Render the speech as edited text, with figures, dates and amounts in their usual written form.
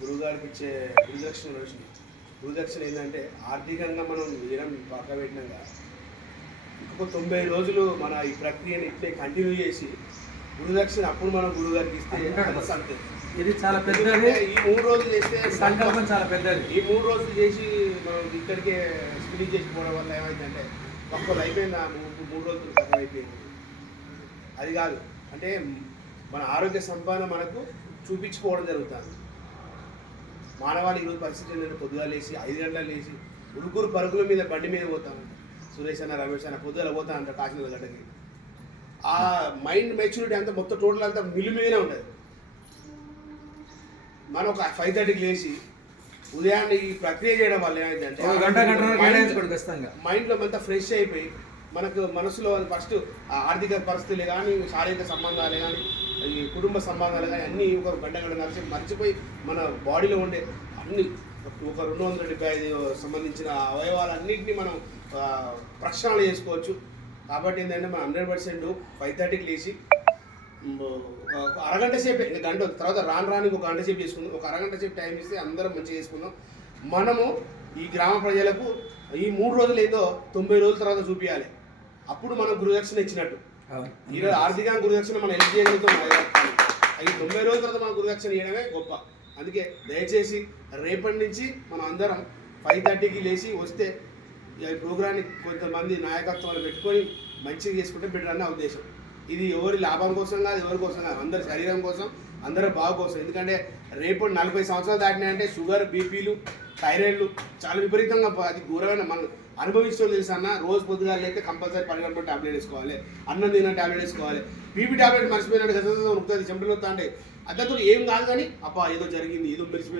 గురువుగారికి ఇచ్చే గురుదక్షిణ రోజు గురుదక్షిణ ఏంటంటే ఆర్థికంగా మనం వినం పక్క పెట్టినాక ఇంకొక 90 రోజులు మన ఈ ప్రక్రియను ఇట్లే కంటిన్యూ చేసి గురుదక్షిణ అప్పుడు మనం గురువుగారికి ఇస్తే అంతే. ఇది చాలా పెద్దది. ఈ 3 రోజులు చేస్తే సంకల్పం చాలా పెద్దది. ఈ 3 రోజులు చేసి మనం ఇక్కడికే స్పినింగ్ చేసిపోవడం వల్ల ఏమైందంటే ఒక్కరు అయిపోయింది. 3 రోజులు పక్కన అయిపోయింది. అది కాదు అంటే మన ఆరోగ్య సంపాదన మనకు చూపించుకోవడం జరుగుతుంది. మానవాళి ఈరోజు పరిస్థితి నేను పొద్దుగా లేచి 5 గంటలు లేచి ఉడుకురు పరుగుల మీద బండి మీద పోతాను. సురేష్ అన్న రమేష్ అన్న పొద్దుగా పోతాను అంట కాకినాడ గడ్డకి. ఆ మైండ్ మెచ్యూరిటీ అంతా మొత్తం టోటల్ అంతా మిల్లు మీదనే ఉంటుంది. మనం ఒక 5:30కి లేచి ఉదయాన్నే ఈ ప్రక్రియ చేయడం వల్ల ఏమైందంటే మైండ్లో అంతా ఫ్రెష్ అయిపోయి మనకు మనసులో ఫస్ట్ ఆర్థిక పరిస్థితులే కానీ శారీరక సంబంధాలే కానీ ఈ కుటుంబ సంబంధాలు కానీ అన్నీ ఒక గంట కలిసి మర్చిపోయి మన బాడీలో ఉండే అన్ని ఒక 275 సంబంధించిన అవయవాలన్నింటినీ మనం ప్రక్షాళన చేసుకోవచ్చు. కాబట్టి ఏంటంటే మనం 100% 5:30కి లేచి ఒక అరగంట సేపు గంట తర్వాత రానికి ఒక గంట సేపు చేసుకుందాం. ఒక అరగంట సేపు టైం ఇస్తే అందరం మంచిగా చేసుకుందాం. మనము ఈ గ్రామ ప్రజలకు ఈ 3 రోజులు ఏదో 90 రోజుల తర్వాత చూపించాలి. అప్పుడు మనం గురుదక్షిణ ఇచ్చినట్టు. ఈరోజు ఆర్థికంగా గురుదక్షిణ మనం హెల్ప్ చేయగలుగుతాం. ఈ 90 రోజుల తర్వాత మనం గురుదక్షిణ ఇవ్వడమే గొప్ప. అందుకే దయచేసి రేపటి నుంచి మనం అందరం 5:30కి లేచి వస్తే ఈ ప్రోగ్రాన్ని కొంతమంది నాయకత్వాలు పెట్టుకొని మంచిగా చేసుకుంటే బెటర్ అన్న ఉద్దేశం. ఇది ఎవరి లాభం కోసం కాదు, ఎవరి కోసం కాదు, అందరి శరీరం కోసం, అందరి బాగు కోసం. ఎందుకంటే రేపు 40 సంవత్సరాలు దాటినాయంటే షుగర్, బీపీలు, థైరాయిడ్లు చాలా విపరీతంగా అది ఘోరమైన మనం అనుభవించడం తెలుసు అన్న. రోజు పొద్దుగా అయితే కంపల్సరీ 10 గంటలు టాబ్లెట్ వేసుకోవాలి, అన్నం తిన టాబ్లెట్ వేసుకోవాలి. బీపీ టాబ్లెట్ మర్చిపోయినట్టు కదా ఉంటుంది, చెంపలు వస్తా అంటే అద్దతో ఏం కాదు కానీ అప్ప ఏదో జరిగింది, ఏదో మర్చిపోయింది.